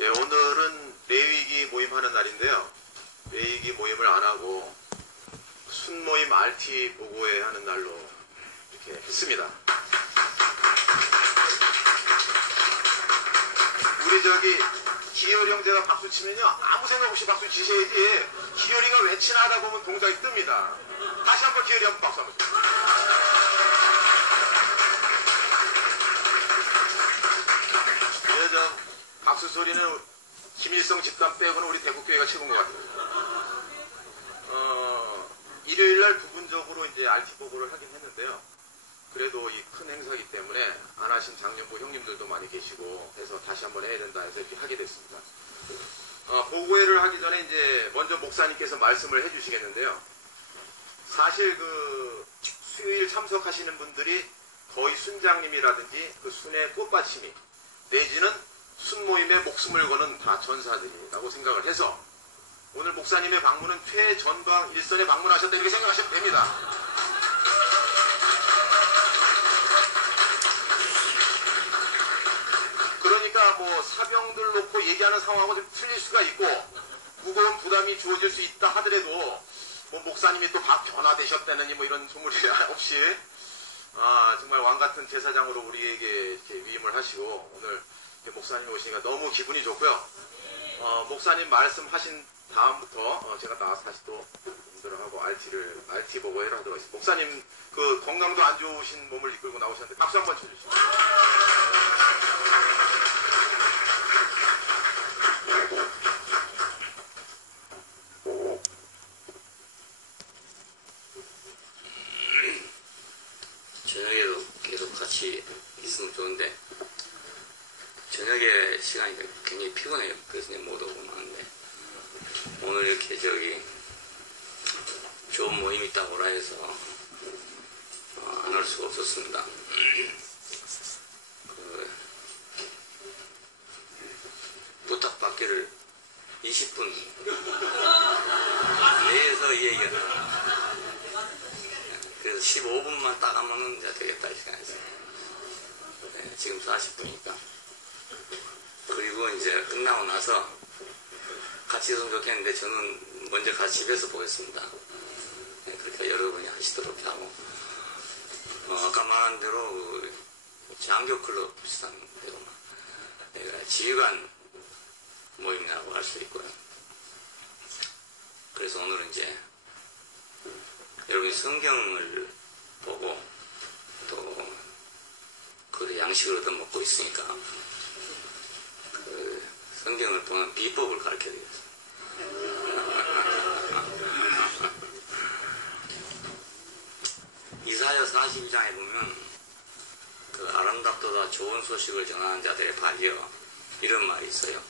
예, 오늘은 레위기 모임하는 날인데요. 레위기 모임을 안 하고 순모임 RT 보고회 하는 날로 이렇게 했습니다. 우리 기열이 형제가 박수 치면요, 아무 생각 없이 박수 치셔야지. 기열이가 왜 치나 하다 보면 동작이 뜹니다. 다시 한번 기열이 형 박수 한번 쳐요. 박수 소리는 김일성 집단 빼고는 우리 대국교회가 최고인 것 같아요. 일요일날 부분적으로 이제 RT 보고를 하긴 했는데요. 그래도 이 큰 행사이기 때문에 안 하신 장년부 형님들도 많이 계시고 해서 다시 한번 해야 된다 해서 이렇게 하게 됐습니다. 보고회를 하기 전에 이제 먼저 목사님께서 말씀을 해주시겠는데요. 사실 수요일 참석하시는 분들이 거의 순장님이라든지 그 순의 꽃받침이 내지는 순모임에 목숨을 거는 다 전사들이라고 생각을 해서 오늘 목사님의 방문은 최전방 일선에 방문하셨다 이렇게 생각하시면 됩니다. 그러니까 뭐 사병들 놓고 얘기하는 상황하고 좀 틀릴 수가 있고 무거운 부담이 주어질 수 있다 하더라도 뭐 목사님이 또 변화되셨다느니 뭐 이런 소문이 없이 정말 왕같은 제사장으로 우리에게 이렇게 위임을 하시고 오늘 목사님 오시니까 너무 기분이 좋고요. 목사님 말씀하신 다음부터 제가 나와서 다시 또 분들하고 RT 보고회를 하도록 하겠습니다. 목사님 건강도 안 좋으신 몸을 이끌고 나오셨는데 박수 한번 쳐주시죠. 저녁에도 계속 같이 있으면 좋은데 저녁에 시간이 굉장히 피곤해요. 그래서 못 오고 하는데 오늘 이렇게 좋은 모임이 있다고 오라 해서 안 올 수가 없었습니다. 부탁받기를 20분 내에서 이 얘기가 나와. 그래서 15분만 딱 하면은 이제 되겠다 이 시간에서 지금 40분이니까 그리고 이제 끝나고 나서 같이 있으면 좋겠는데 저는 먼저 같이 집에서 보겠습니다. 그러니까 여러분이 하시도록 하고 아까 말한 대로 장교클럽 비슷한 대로 지휘관 모임이라고 할 수 있고요. 그래서 오늘은 이제 여러분이 성경을 보고 또 그 양식을 얻어먹고 있으니까 성경을 보는 비법을 가르쳐 드리겠습니다. 이사야 42장에 보면 아름답도다 좋은 소식을 전하는 자들의 발이여 이런 말이 있어요.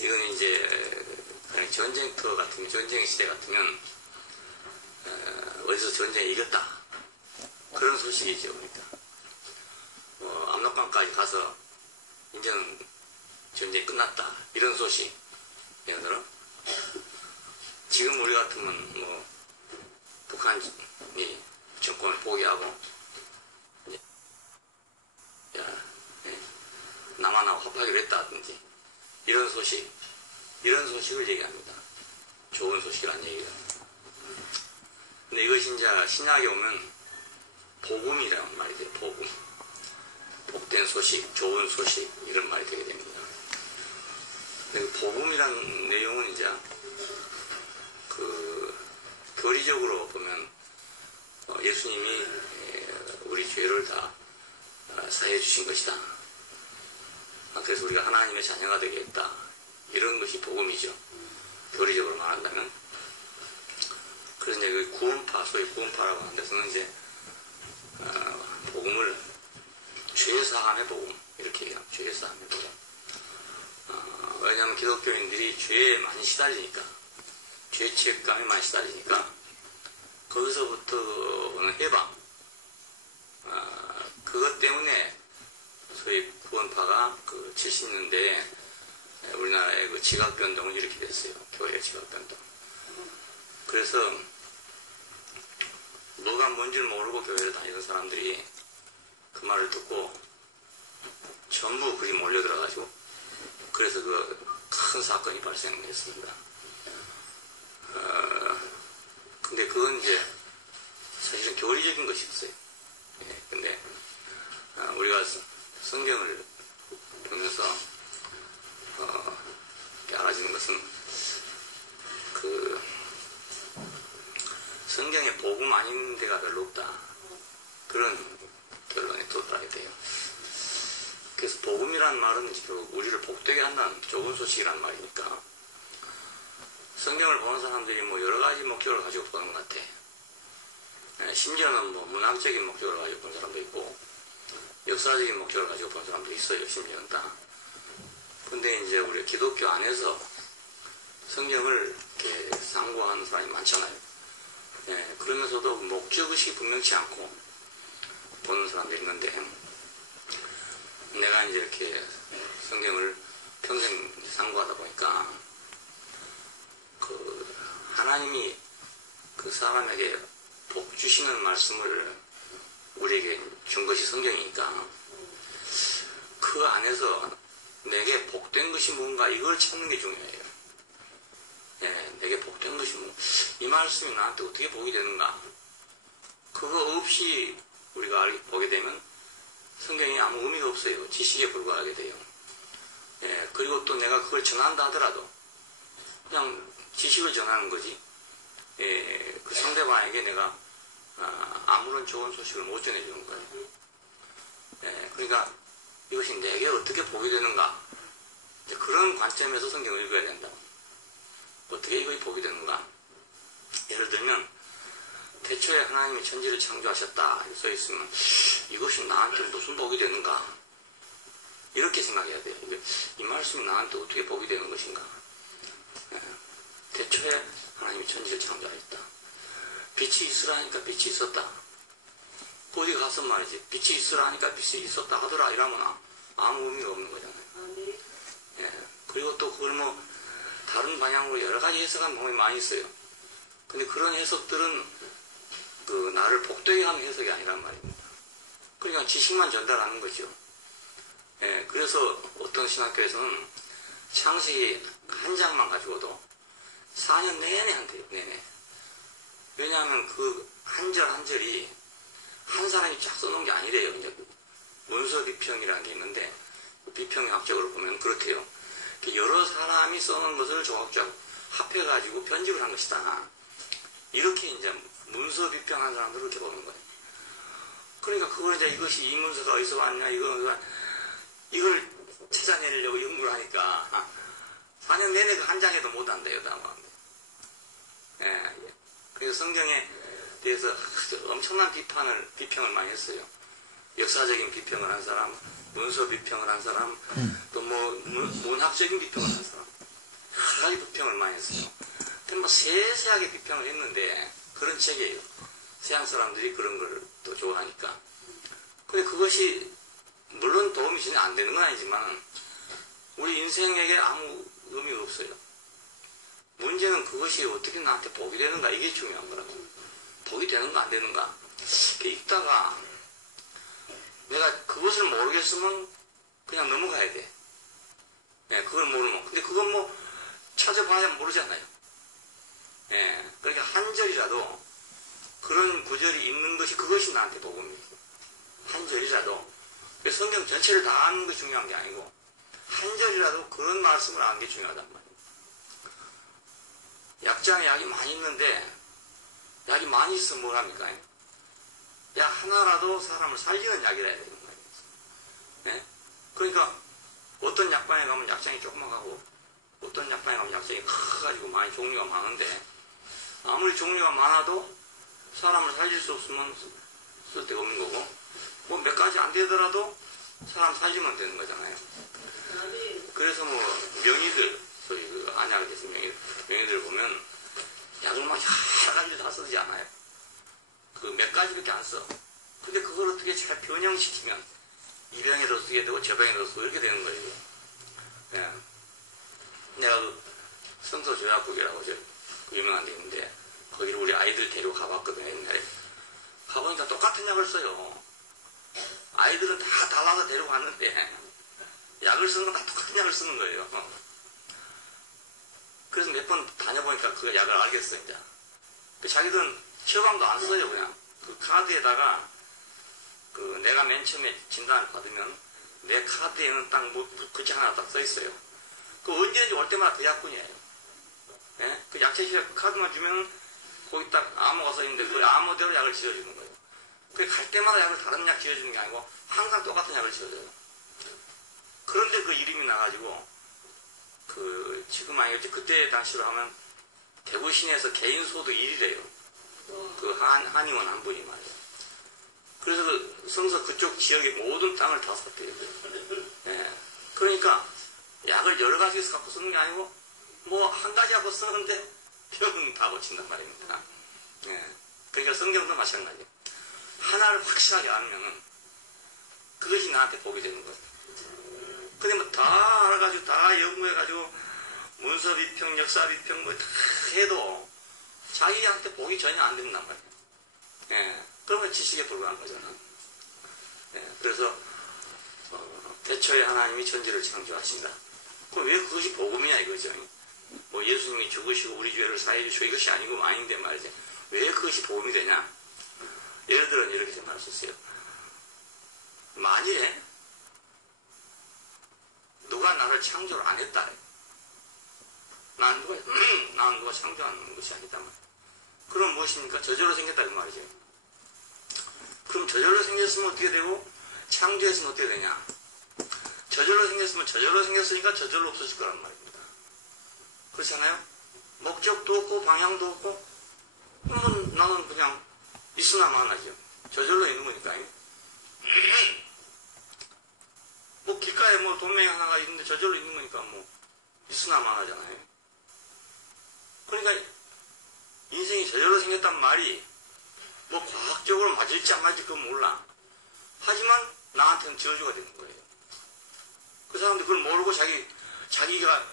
이건 이제 그냥 전쟁터 같으면 전쟁 시대 같으면 어디서 전쟁에 이겼다 그런 소식이죠. 그러니까 압록강까지 가서 이제는 전쟁이 끝났다 이런 소식. 예를 들어 지금 우리 같으면 북한이 정권을 포기하고 남한하고 합하기로 했다든지 이런 소식을 얘기합니다. 좋은 소식이란 얘기가. 근데 이것이 이제 신약에 오면 복음이라는 말이 돼요. 복음. 복된 소식, 좋은 소식 이런 말이 되게 됩니다. 근데 복음이라는 내용은 이제 교리적으로 보면 예수님이 우리 죄를 다 사해 주신 것이다. 그래서 우리가 하나님의 자녀가 되겠다. 이런 것이 복음이죠. 교리적으로 말한다면. 그래서 이제 그 구원파, 소위 구원파라고 하는 데서는 이제 복음을 죄사함의 복음 이렇게 얘기합니다. 죄사함의 복음. 왜냐하면 기독교인들이 죄에 많이 시달리니까, 죄책감에 많이 시달리니까 거기서부터 오는 해방, 그것 때문에 소위 구원파가 70년대에 우리나라의 지각변동을 일으키게 됐어요. 교회 지각변동. 그래서 뭐가 뭔지를 모르고 교회를 다니던 사람들이 그 말을 듣고 전부 그리 몰려들어가지고 그래서 그 큰 사건이 발생했습니다. 근데 그건 이제 사실은 교리적인 것이었어요. 예, 근데 우리가 성경을 보면서 알아지는 것은 그 성경에 복음 아닌 데가 별로 없다. 그런 결론에 도달하게 돼요. 그래서 복음이란 말은 결국 우리를 복되게 한다는 좋은 소식이란 말이니까 성경을 보는 사람들이 뭐 여러 가지 목적을 가지고 보는 것 같아. 심지어는 뭐 문학적인 목적을 가지고 본 사람도 있고 역사적인 목적을 가지고 본 사람도 있어요. 심지어는 다. 근데 이제 우리 기독교 안에서 성경을 이렇게 상고하는 사람이 많잖아요. 예, 그러면서도 목적의식이 분명치 않고 보는 사람도 있는데 내가 이제 이렇게 성경을 평생 상고하다 보니까 그 하나님이 그 사람에게 복 주시는 말씀을 우리에게 준 것이 성경이니까 그 안에서 내게 복된 것이 뭔가 이걸 찾는 게 중요해요. 예, 내게 복된 것이 뭔가 이 말씀이 나한테 어떻게 복이 되는가 그거 없이 우리가 보게 되면 성경이 아무 의미가 없어요. 지식에 불과하게 돼요. 예, 그리고 또 내가 그걸 전한다 하더라도 그냥 지식을 전하는 거지. 예, 그 상대방에게 내가 아무런 좋은 소식을 못 전해주는 거예요. 예, 그러니까 이것이 내게 어떻게 복이 되는가 그런 관점에서 성경을 읽어야 된다. 어떻게 이것이 복이 되는가. 예를 들면 태초에 하나님이 천지를 창조하셨다 써 있으면 이것이 나한테 무슨 복이 되는가 이렇게 생각해야 돼요. 이 말씀이 나한테 어떻게 복이 되는 것인가. 예. 태초에 하나님이 천지를 창조하셨다. 빛이 있으라 하니까 빛이 있었다. 어디 가서 말이지 빛이 있으라 하니까 빛이 있었다 하더라 이러면 아무 의미가 없는 거잖아요. 예. 그리고 또 그걸 뭐 다른 방향으로 여러 가지 해석하는 방법이 많이 있어요. 근데 그런 해석들은 그 나를 복되게 하는 해석이 아니란 말입니다. 그러니까 지식만 전달하는 거죠. 예, 그래서 어떤 신학교에서는 창세기 한 장만 가지고도 4년 내내 한대요. 내내. 왜냐하면 그 한 절 한 절이 한 사람이 쫙 써놓은 게 아니래요. 이제 문서 비평이라는 게 있는데 비평학적으로 보면 그렇대요. 여러 사람이 써놓은 것을 조각조각 합해가지고 편집을 한 것이다. 이렇게 이제 문서 비평한 사람들을 그렇게 보는 거예요. 그러니까 그걸 이제 이것이 이 문서가 어디서 왔냐, 이걸 찾아내려고 연구를 하니까 4년 내내 그 한 장에도 못 한대요, 다만. 예. 그래서 성경에 대해서 엄청난 비평을 많이 했어요. 역사적인 비평을 한 사람, 문서 비평을 한 사람, 또 뭐 문학적인 비평을 한 사람, 여러 가지 비평을 많이 했어요. 근데 뭐 세세하게 비평을 했는데 그런 책이에요. 서양 사람들이 그런 걸 또 좋아하니까. 근데 그것이 물론 도움이 전혀 안 되는 건 아니지만 우리 인생에게 아무 의미가 없어요. 문제는 그것이 어떻게 나한테 복이 되는가 이게 중요한 거라고. 복이 되는가 안 되는가. 읽다가 내가 그것을 모르겠으면 그냥 넘어가야 돼. 예, 그걸 모르면. 근데 그건 뭐 찾아봐야 모르잖아요. 예, 그러니까 한 절이라도 그런 구절이 있는 것이 그것이 나한테 복음이에요. 한 절이라도 성경 전체를 다 아는 것이 중요한 게 아니고 한 절이라도 그런 말씀을 아는 게 중요하단 말이에요. 약장에 약이 많이 있는데 약이 많이 있으면 뭘 합니까? 약 하나라도 사람을 살리는 약이라 해야 되는 거예요. 예? 그러니까 어떤 약방에 가면 약장이 조그만 하고 어떤 약방에 가면 약장이 커가지고 많이 종류가 많은데 아무리 종류가 많아도 사람을 살릴 수 없으면 쓸데가 없는 거고 뭐 몇 가지 안 되더라도 사람 살리면 되는 거잖아요. 그래서 뭐 명의들 소위 그 안약에서 명의들 보면 약을 막 여러 가지 다 쓰지 않아요. 그 몇 가지밖에 안 써. 근데 그걸 어떻게 잘 변형시키면 이 병에도 쓰게 되고 저 병에도 쓰고 이렇게 되는 거예요. 예. 내가 그 성서조약국이라고 그 유명한 데 있는데 거기를 우리 아이들 데리고 가봤거든요. 옛날에 가보니까 똑같은 약을 써요. 아이들은 다 달라서 데리고 갔는데 약을 쓰는 건 다 똑같은 약을 쓰는 거예요. 그래서 몇 번 다녀보니까 그 약을 알겠어요, 이제. 자기들은 처방도 안 써요, 그냥. 그 카드에다가, 내가 맨 처음에 진단을 받으면, 내 카드에는 딱 뭐, 글자 하나 딱 써 있어요. 언제든지 올 때마다 그 약뿐이에요. 예? 그 약체실에 그 카드만 주면, 거기 딱 암호가 써 있는데, 그 암호대로 약을 지어주는 거예요. 갈 때마다 약을 다른 약 지어주는 게 아니고, 항상 똑같은 약을 지어줘요. 그런데 그 이름이 나가지고, 지금 아니겠지, 그때 당시로 하면, 대구 시내에서 개인 소득 1위래요. 한의원 한 분이 말이에요. 그래서 성서 그쪽 지역의 모든 땅을 다 샀대요. 예. 그러니까, 약을 여러 가지에서 갖고 쓰는 게 아니고, 뭐, 한 가지 갖고 쓰는데, 병은 다 고친단 말입니다. 예. 그러니까 성경도 마찬가지예요. 하나를 확실하게 알면은, 그것이 나한테 복이 되는 거예요. 근데 뭐 다 알아가지고, 다 연구해가지고, 문서비평, 역사비평, 뭐 다 해도, 자기한테 복이 전혀 안 된단 말이에요. 예. 그러면 지식에 불과한 거잖아. 예. 그래서, 태초에 하나님이 천지를 창조하신다. 그럼 왜 그것이 복음이냐 이거죠. 뭐 예수님이 죽으시고 우리 죄를 사해 주시고 이것이 아니고 아닌데 말이죠. 왜 그것이 복음이 되냐? 예를 들어 이렇게 말할 수 있어요. 만일에 누가 나를 창조를 안 했다. 나는 누가 창조하는 것이 아니다. 그럼 무엇입니까? 저절로 생겼다 그 말이죠. 그럼 저절로 생겼으면 어떻게 되고 창조했으면 어떻게 되냐? 저절로 생겼으면 저절로 생겼으니까 저절로 없어질 거란 말입니다. 그렇잖아요? 목적도 없고 방향도 없고 그러면 나는 그냥 있으나 마나죠. 저절로 있는 거니까요. 뭐 길가에 뭐 돌멩이 하나가 있는데 저절로 있는 거니까 뭐 있으나 마나잖아요. 그러니까 인생이 저절로 생겼단 말이 뭐 과학적으로 맞을지 안 맞을지 그건 몰라. 하지만 나한테는 저주가 되는 거예요. 그 사람들 그걸 모르고 자기가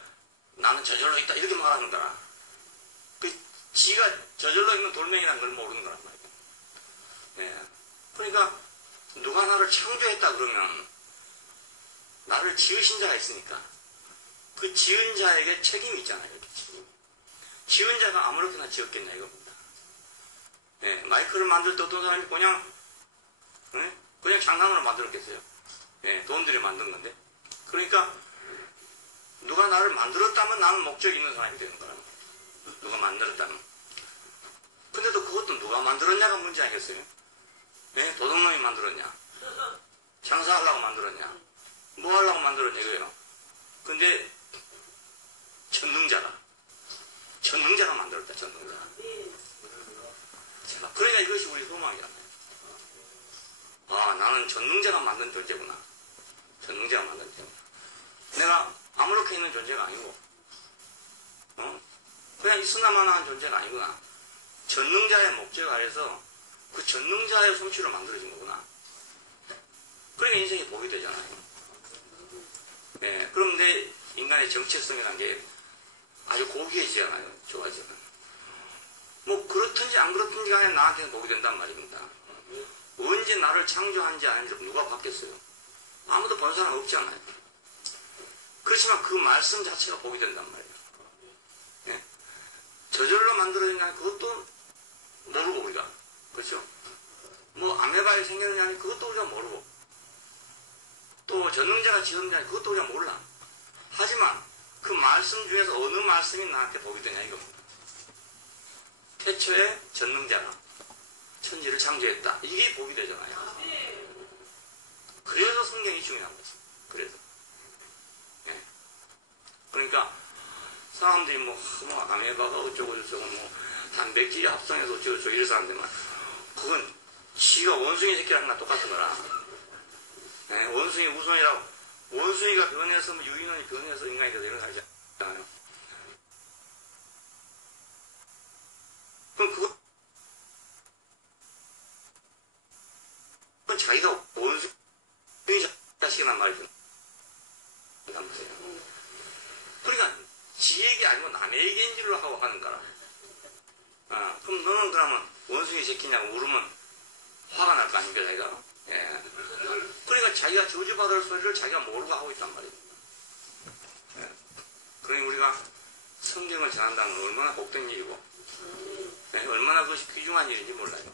나는 저절로 있다 이렇게 말하는 거라. 지가 저절로 있는 돌멩이라는 걸 모르는 거란 말이에요. 네. 그러니까 누가 나를 창조했다 그러면 나를 지으신 자가 있으니까 그 지은 자에게 책임이 있잖아요. 이렇게 책임. 지은 자가 아무렇게나 지었겠냐 이겁니다. 네. 마이크를 만들 때 어떤 사람이 그냥 장난으로 만들었겠어요. 네. 돈 들여 만든 건데. 그러니까 누가 나를 만들었다면 나는 목적이 있는 사람이 되는 거라. 누가 만들었다면. 근데도 그것도 누가 만들었냐가 문제 아니겠어요? 네? 도둑놈이 만들었냐? 장사하려고 만들었냐? 뭐 하려고 만들었냐 이거예요. 근데 전능자가 만들었다. 전능자. 그러니까 이것이 우리 소망이잖아요. 아, 나는 전능자가 만든 존재구나. 전능자가 만든 존재. 내가 아무렇게 있는 존재가 아니고, 그냥 있으나마나한 존재가 아니구나. 전능자의 목적 아래서 그 전능자의 솜씨로 만들어진 거구나. 그러니까 인생이 복이 되잖아요. 네, 그럼 내 인간의 정체성이라는 게 아주 고귀해지잖아요. 좋아지면. 뭐 그렇든지 안 그렇든지 간에 나한테는 복이 된단 말입니다. 언제 나를 창조한지 아닌지 누가 받겠어요? 아무도 본 사람 없잖아요. 그렇지만 그 말씀 자체가 복이 된단 말이에요. 네? 저절로 만들어지냐 그것도 모르고 우리가. 그렇죠? 뭐 아메바에 생겼느냐 그것도 우리가 모르고 또 전능자가 지었느냐 그것도 우리가 몰라. 하지만 그 말씀 중에서 어느 말씀이 나한테 복이 되냐 이겁니다. 태초에 전능자가 천지를 창조했다. 이게 복이 되잖아요. 그래서 성경이 중요한 거죠. 그래서. 네. 그러니까 사람들이 뭐 아메바가 어쩌고저쩌고 뭐 단백질이 합성해서 어쩌고저쩌고 이래서 하는데만 그건 지가 원숭이 새끼랑 나 똑같은 거라. 네, 원숭이 우선이라고 원숭이가 변해서 뭐 유인원이 변해서 인간이 돼서 이런 거 하지 않아요. 그럼 그건 자기가 원숭이 자식이란 말이죠. 그러니까 지 얘기 아니고 남의 얘기인지로 하고 하는 거라. 그럼 너는 그러면 원숭이 새끼냐고 물으면 화가 날 거 아닙니까 자기가. 예. 그러니까 자기가 저주받을 소리를 자기가 모르고 하고 있단 말입니다. 예. 그러니 우리가 성경을 전한다는 건 얼마나 복된 일이고, 예, 얼마나 그것이 귀중한 일인지 몰라요.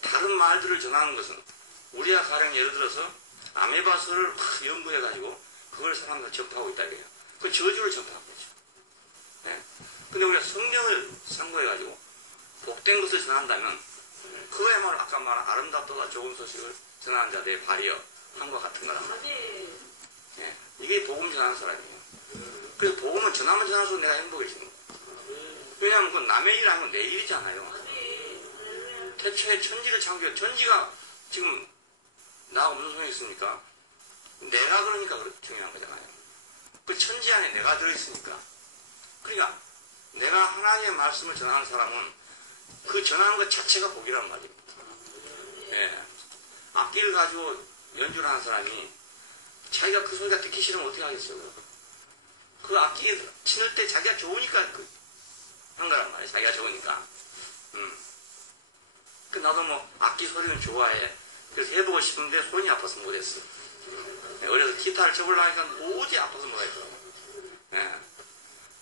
다른 말들을 전하는 것은 우리가 가령 예를 들어서 아메바서를 연구해가지고 그걸 사람들 전파하고 있다 이래요. 그 저주를 전파하고 있죠. 예. 근데 우리가 성경을 참고해가지고 복된 것을 전한다면 그거야말로 아까 말한 아름답도다 좋은 소식을 전하는 자들의 발이여 한과 같은 거란 말이에요. 예. 이게 복음 전하는 사람이에요. 그래서 복음은 전하면 전할수록 내가 행복해지는 거예요. 왜냐하면 그건 남의 일 아니고 내 일이잖아요. 태초에 천지를 창조해. 천지가 지금 나하고 무슨 소용이 있습니까? 내가 그러니까 중요한 거잖아요. 그 천지 안에 내가 들어있으니까. 그러니까 내가 하나님의 말씀을 전하는 사람은 그 전하는 것 자체가 복이란 말입니다. 예. 악기를 가지고 연주를 하는 사람이 자기가 그 소리가 듣기 싫으면 어떻게 하겠어요? 그 악기 치는 때 자기가 좋으니까 한 거란 말이에요. 자기가 좋으니까. 그 나도 뭐 악기 소리는 좋아해. 그래서 해보고 싶은데 손이 아파서 못했어. 예. 어려서 기타를 쳐보려고 하니까 도저히 아파서 못하겠더라고. 예.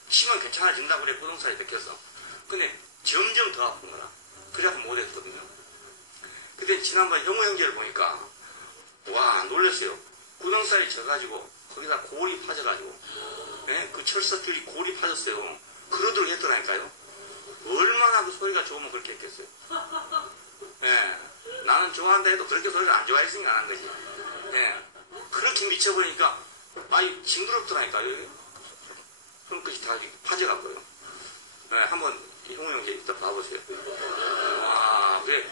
치면 괜찮아진다고 그래. 고동살이 뺏겨서. 근데 점점 더 아픈 거라. 그래갖고 못했거든요. 근데 지난번 형우 형제를 보니까 와 놀랐어요. 구덩살이 져가지고 거기다 골이 파져가지고 예? 그 철사줄이 골이 파졌어요. 그러도록 했더라니까요. 얼마나 그 소리가 좋으면 그렇게 했겠어요. 예. 나는 좋아한다 해도 그렇게 소리를 안 좋아했으니까 안 한 거지. 예. 그렇게 미쳐버리니까 아이 징그럽더라니까요. 손끝이 다 파져갖고요. 예. 한번 형우 형제 이따 봐보세요. 와 그래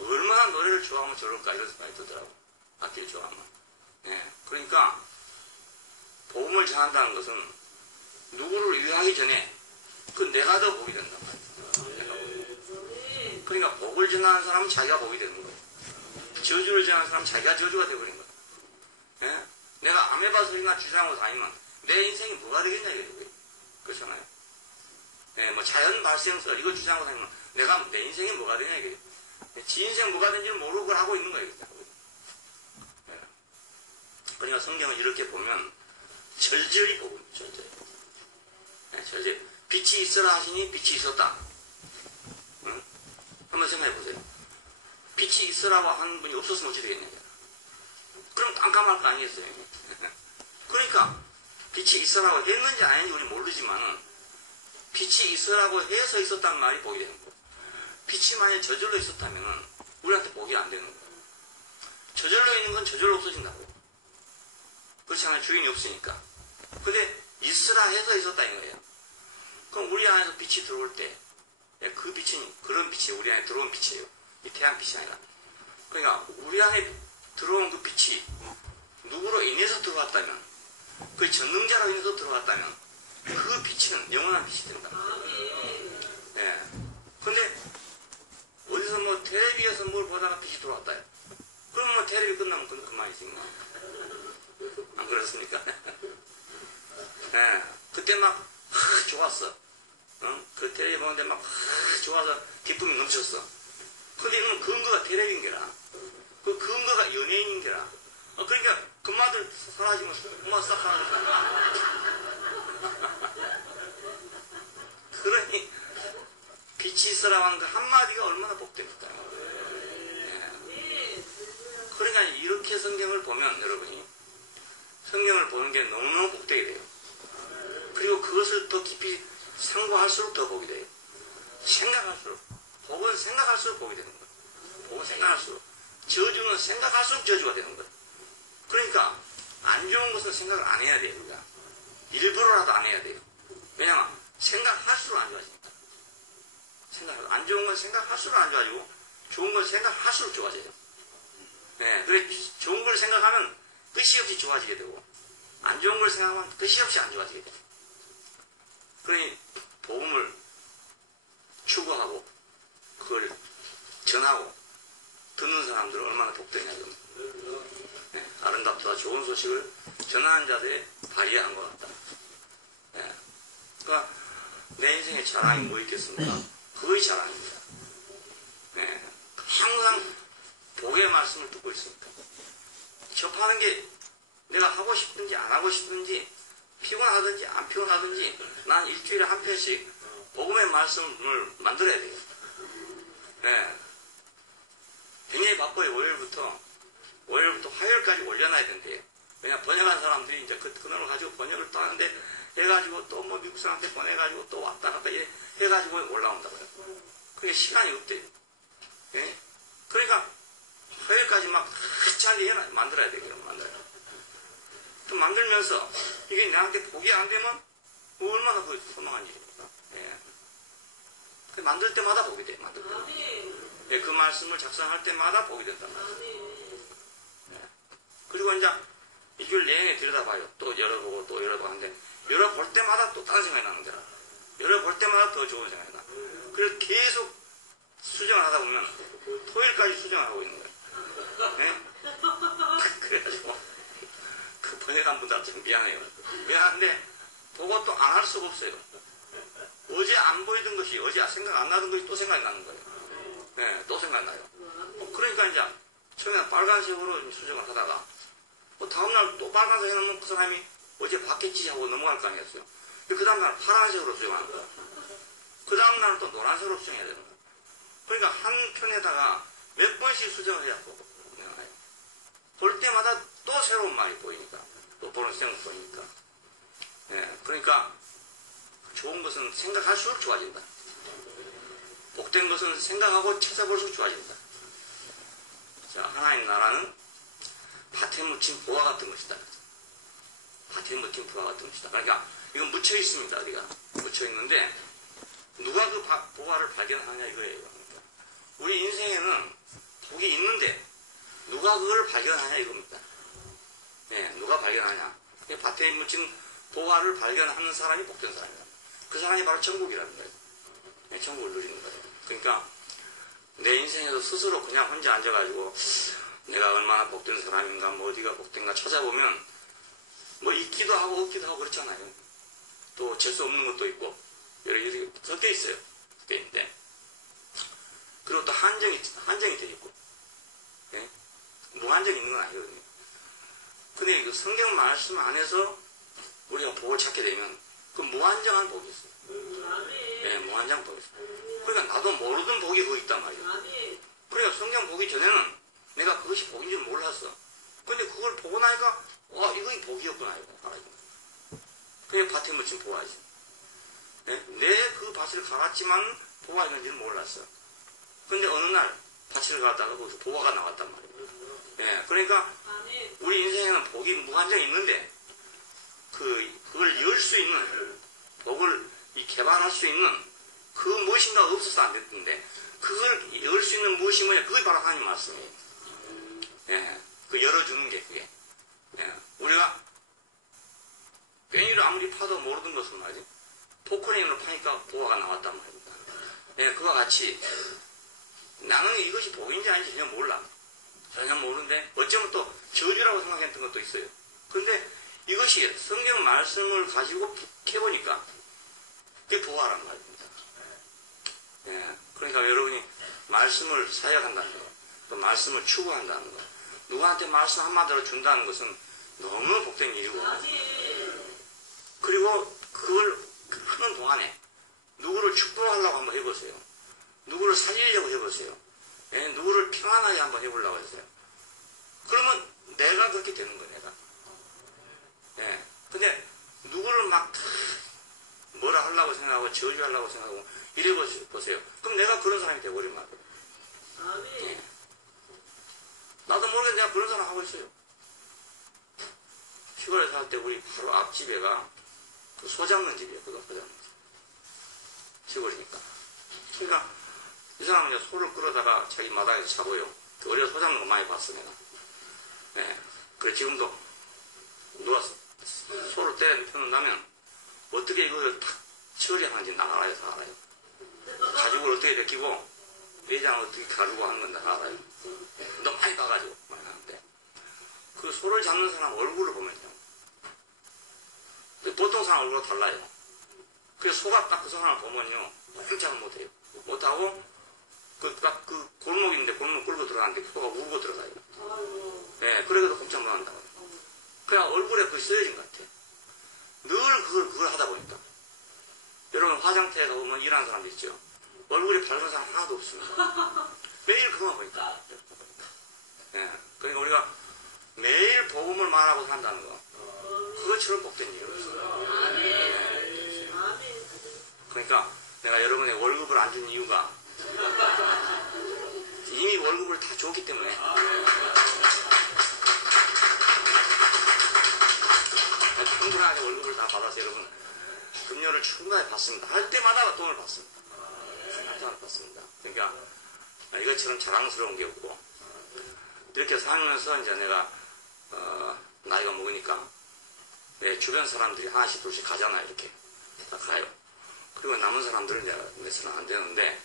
얼마나 노래를 좋아하면 저럴까 이런 생각이 들더라고. 악기를 좋아하면. 예. 그러니까 복음을 전한다는 것은 누구를 위하기 전에 그 내가 더 복이 된단 말이에요. 그러니까 복을 전하는 사람은 자기가 복이 되는 거예요. 저주를 전하는 사람은 자기가 저주가 되어버린 거예요. 예? 내가 아메바 소리나 주장하고 다니면 내 인생이 뭐가 되겠냐 이거예요. 그렇잖아요. 예, 뭐 자연 발생설 이거 주장하고 다니면 내가 내 인생이 뭐가 되냐 이거예요. 지 인생 뭐가 되는지를 모르고 그걸 하고 있는 거예요. 예. 그러니까 성경을 이렇게 보면 절절히 보고 절절히. 예, 절절히. 빛이 있어라 하시니 빛이 있었다. 응? 한번 생각해 보세요. 빛이 있으라고 하는 분이 없었으면 어찌 되겠냐. 그럼 깜깜할 거 아니겠어요. 그러니까 빛이 있으라고 했는지 안 했는지 우리 모르지만은 빛이 있으라고 해서 있었단 말이 복이 되는 거예요. 빛이 만약 저절로 있었다면 우리한테 복이 안 되는 거예요. 저절로 있는 건 저절로 없어진다고. 그렇지 않아요? 주인이 없으니까. 근데 있으라 해서 있었다 이거예요. 그럼 우리 안에서 빛이 들어올 때 그 빛은 그런 빛이 우리 안에 들어온 빛이에요. 이 태양빛이 아니라. 그러니까 우리 안에 들어온 그 빛이 누구로 인해서 들어왔다면 그 전능자로 인해서 들어왔다면 그 빛은 영원한 빛이 된다. 예. 근데 어디서 뭐 텔레비에서 뭘 보다가 빛이 들어왔다요. 그럼 뭐 텔레비 끝나면 그만이지. 안 그렇습니까? 예. 그때 막 좋았어. 그 텔레비 보는데 막 좋아서 기쁨이 넘쳤어. 근데 이건 근거가 텔레비인 게라. 그 근거가 연예인인 게라. 그러니까 그만들 사라지면 그만 싹 사라진다. 그러니 빛이 있으라고 하는 그 한마디가 얼마나 복됩니까? 예. 그러니까 이렇게 성경을 보면 여러분이 성경을 보는 게 너무너무 복되게 돼요. 그리고 그것을 더 깊이 상고할수록 더 복이 돼요. 생각할수록. 복은 생각할수록 복이 되는 거예요. 복은 생각할수록. 저주는 생각할수록 저주가 되는 거예요. 그러니까 안 좋은 것은 생각을 안 해야 돼요. 우리가. 일부러라도 안 해야 돼요. 왜냐면 생각할수록 안 좋아지니까. 안 좋은 건 생각할수록 안 좋아지고 좋은 건 생각할수록 좋아져요. 네, 그래 좋은 걸 생각하면 끝이 없이 좋아지게 되고 안 좋은 걸 생각하면 끝이 없이 안 좋아지게 돼요. 그러니 복음을 추구하고 그걸 전하고 듣는 사람들은 얼마나 복되냐 이겁니다. 네, 아름답다 좋은 소식을 전하는 자들의 발휘한 것 같다. 네. 그러니까 내 인생의 자랑이 뭐 있겠습니까? 그것이 자랑입니다. 네. 항상 복의 말씀을 듣고 있으니까 접하는 게 내가 하고 싶든지 안 하고 싶든지 피곤하든지 안 피곤하든지 난 일주일에 한 편씩 복음의 말씀을 만들어야 돼요. 네. 굉장히 바빠요. 월요일부터 화요일까지 올려놔야 된대요. 왜냐 번역한 사람들이 이제 그 그놈을 가지고 번역을 또 하는데 해가지고 또 뭐 미국 사람한테 보내가지고 또 왔다 갔다 해가지고 올라온다고요. 그게 시간이 없대요. 예? 그러니까 화요일까지 막 하찮게 만들어야 되겠죠. 또 만들면서 이게 나한테 복이 안 되면 얼마나 그 소망한 일입니까? 예. 만들 때마다 복이 돼. 만들 때마다. 예, 그 말씀을 작성할 때마다 복이 된단 말이에요. 예. 그리고 이제 이걸 내내 들여다봐요. 또 열어보고 또 열어보고 하는데 열어볼 때마다 또 다른 생각이 나는 거야. 열어볼 때마다 더 좋은 생각이 나. 그래서 계속 수정을 하다 보면 토요일까지 수정을 하고 있는 거예요. 네? 그래가지고 그 번역한 분들한테 좀 미안해요. 미안한데 보고 또 안 할 수가 없어요. 어제 안 보이던 것이 어제 생각 안 나던 것이 또 생각이 나는 거예요. 네, 또 생각나요. 그러니까 이제 처음에는 빨간색으로 수정을 하다가 다음날 또 빨간색 해놓으면 그 사람이 어제 봤겠지 하고 넘어갈 거 아니겠어요. 그 다음날 파란색으로 수정하는 거예요. 그 다음날은 또 노란색으로 수정해야 되는 거예요. 그러니까 한 편에다가 몇 번씩 수정을 해야 보고 볼 때마다 또 새로운 말이 보이니까 또 보는 생각 보이니까 예, 그러니까 좋은 것은 생각할수록 좋아진다. 복된 것은 생각하고 찾아볼수록 좋아진다. 자, 하나님 나라는 밭에 묻힌 보화 같은 것이다. 밭에 묻힌 보화 같은 것이다. 그러니까 이건 묻혀 있습니다. 우리가 묻혀 있는데 누가 그 보화를 발견하냐 이거예요. 그러니까 우리 인생에는 복이 있는데 누가 그걸 발견하냐 이겁니다. 예, 누가 발견하냐. 밭에 묻힌 보화를 발견하는 사람이 복된 사람이다. 그 사람이 바로 천국이라는 거예요. 예, 천국을 누리는 거예요. 그러니까 내 인생에서 스스로 그냥 혼자 앉아가지고 내가 얼마나 복된 사람인가 뭐 어디가 복된가 찾아보면 뭐 있기도 하고 없기도 하고 그렇잖아요. 또 재수 없는 것도 있고 여러 가지 섞여 있어요. 섞여 있는데 그리고 또 한정이 돼 있고 예? 무한정이 있는 건 아니거든요. 근데 그 성경 말씀 안에서 우리가 복을 찾게 되면 그 무한정한 복이 있어요. 예, 무한정 복이 있어요. 그러니까 나도 모르던 복이 거기 있단 말이에요. 그러니까 성경 보기 전에는 내가 그것이 복인 줄 몰랐어. 근데 그걸 보고 나니까 이거 복이었구나 이거 알아요. 그게 밭에 묻힌 보화지. 예? 내 그 밭을 갈았지만 보화가 있는지는 몰랐어. 근데 어느 날 밭을 갈았다가 거기서 보화가 나왔단 말이에요. 예, 그러니까 우리 인생에는 복이 무한정 있는데 그걸 열 수 있는 복을 개발할 수 있는 그 무엇인가 없어서 안 됐는데 그걸 열 수 있는 무엇이 뭐냐? 그게 바로 하나님 말씀이에요. 예, 그 열어주는 게 그게. 예, 우리가 괭이를 아무리 파도 모르던 것은 말이지 포크레인으로 파니까 보화가 나왔단 말입니다. 예, 그와 같이 나는 이것이 복인지 아닌지 전혀 몰라. 전혀 모르는데 어쩌면 또 저주라고 생각했던 것도 있어요. 그런데 이것이 성경 말씀을 가지고 해보니까 그게 보화란 말입니다. 예, 그러니까 여러분이 말씀을 사역한다는 거, 또 말씀을 추구한다는 거, 누구한테 말씀 한마디로 준다는 것은 너무 복된 일이고, 그리고 그걸 하는 동안에 누구를 축복하려고 한번 해보세요. 누구를 살리려고 해보세요. 예, 누구를 평안하게 한번 해보려고 하세요. 그러면 내가 그렇게 되는 거예요, 내가. 예, 근데 누구를 막 뭐라 하려고 생각하고 저주하려고 생각하고 이래 보세요. 그럼 내가 그런 사람이 되어버린 말이에요. 예. 나도 모르게 내가 그런 사람 하고 있어요. 시골에 살 때 우리 바로 앞집에가 그 소 잡는 집이었거든, 소 잡는 집. 시골이니까. 그러니까 이 사람은 이제 소를 끌어다가 자기 마당에서 잡아요. 그 어려서 소 잡는 거 많이 봤어, 내가. 예. 그래, 지금도 누가 소를 때려 펴놓는다면 어떻게 이걸 탁 처리하는지 나 알아요, 다 알아요. 가죽을 어떻게 벗기고 내장을 어떻게 가지고 하는 건 다 알아요. 너무 많이 봐가지고 많이 하는데 그 소를 잡는 사람 얼굴을 보면요, 보통 사람 얼굴과 달라요. 그래서 소가 딱 그 사람을 보면요 꼼짝을 못해요. 못하고 그 골목인데 골목 끌고 들어가는데 코가 울고 들어가요. 예, 그래도 꼼짝 못 한다고. 그냥 얼굴에 그게 쓰여진 것 같아. 늘 그걸 하다 보니까. 여러분, 화장터에 가보면 일하는 사람들 있죠. 얼굴이 밝은 사람 하나도 없습니다. 매일 그거만 보니까. 예, 그러니까 우리가 매일 복음을 말하고 산다는 거. 그것처럼 복된 일이 없어요. 예. 그러니까 내가 여러분의 월급을 안 준 이유가 이미 월급을 다 줬기 때문에. 충분하게 월급을 다 받아서 여러분 급료를 충분하게 받습니다. 할 때마다 돈을 받습니다. 할 때마다 받습니다. 그러니까 이것처럼 자랑스러운 게 없고 이렇게 살면서 이제 내가 나이가 먹으니까 내 주변 사람들이 하나씩 둘씩 가잖아요. 이렇게 다 가요. 그리고 남은 사람들은 이제 내서는 안 되는데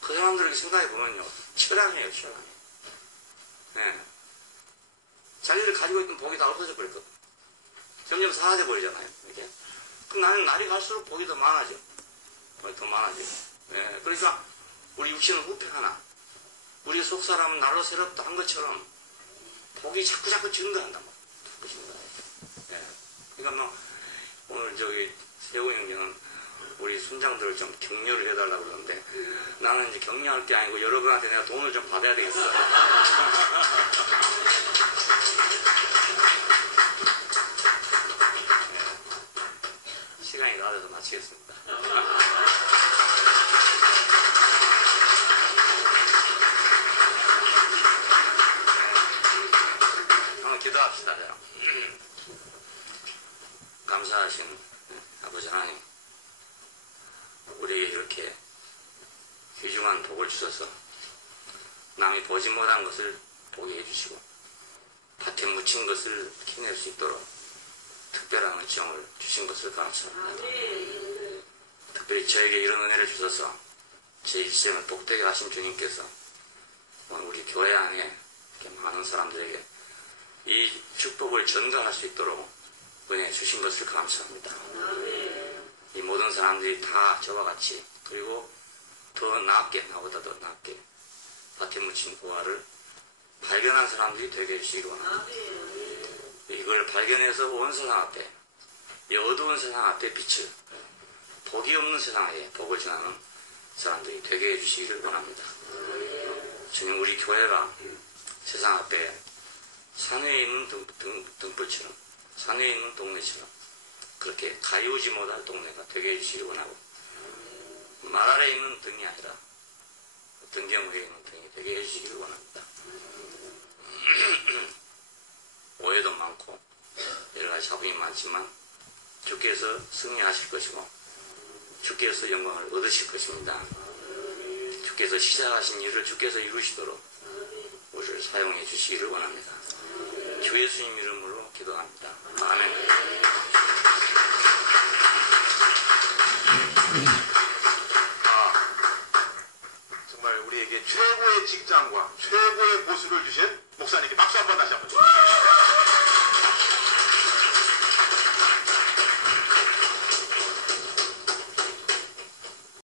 그 사람들을 생각해 보면요, 철량이에요, 철량. 네. 자기를 가지고 있던 복이 다 없어져 버렸거든. 점점 사라져 버리잖아요. 이렇게. 그럼 나는 날이 갈수록 복이 더 많아져. 더 많아져. 네. 그러니까 우리 육신은 후패하나 우리 속 사람은 날로 새롭다 한 것처럼 복이 자꾸 증가한단 말이야. 네. 그러니까 뭐 오늘 저기 세호 형님은 우리 순장들을 좀 격려를 해달라고 그러는데 나는 이제 격려할 게 아니고 여러분한테 내가 돈을 좀 받아야 되겠어. 네. 시간이 다 돼서 마치겠습니다. 한번 기도합시다. 감사하신 아버지 하나님, 우리에게 이렇게 귀중한 복을 주셔서 남이 보지 못한 것을 보게 해주시고 밭에 묻힌 것을 캐낼 수 있도록 특별한 은총을 주신 것을 감사합니다. 특별히 저에게 이런 은혜를 주셔서 제 일생을 복되게 하신 주님께서 우리 교회 안에 이렇게 많은 사람들에게 이 축복을 전가할 수 있도록 은혜 주신 것을 감사합니다. 이 모든 사람들이 다 저와 같이 그리고 더 낫게, 나보다 더 낫게 밭에 묻힌 보화를 발견한 사람들이 되게 해주시기 원합니다. 이걸 발견해서 온 세상 앞에, 이 어두운 세상 앞에 빛을, 복이 없는 세상에 복을 전하는 사람들이 되게 해주시기를 원합니다. 주님, 우리 교회가 세상 앞에 산에 있는 등불처럼, 산에 있는 동네처럼 그렇게 가리우지 못할 동네가 되게 해주시기 원하고 말 아래 있는 등이 아니라 등경 위에 있는 등이 되게 해주시기를 원합니다. 오해도 많고 여러 가지 잡음이 많지만 주께서 승리하실 것이고 주께서 영광을 얻으실 것입니다. 주께서 시작하신 일을 주께서 이루시도록 우리를 사용해 주시기를 원합니다. 주 예수님 이름으로 기도합니다. 아멘. 정말 우리에게 최고의 직장과 최고의 보수를 주신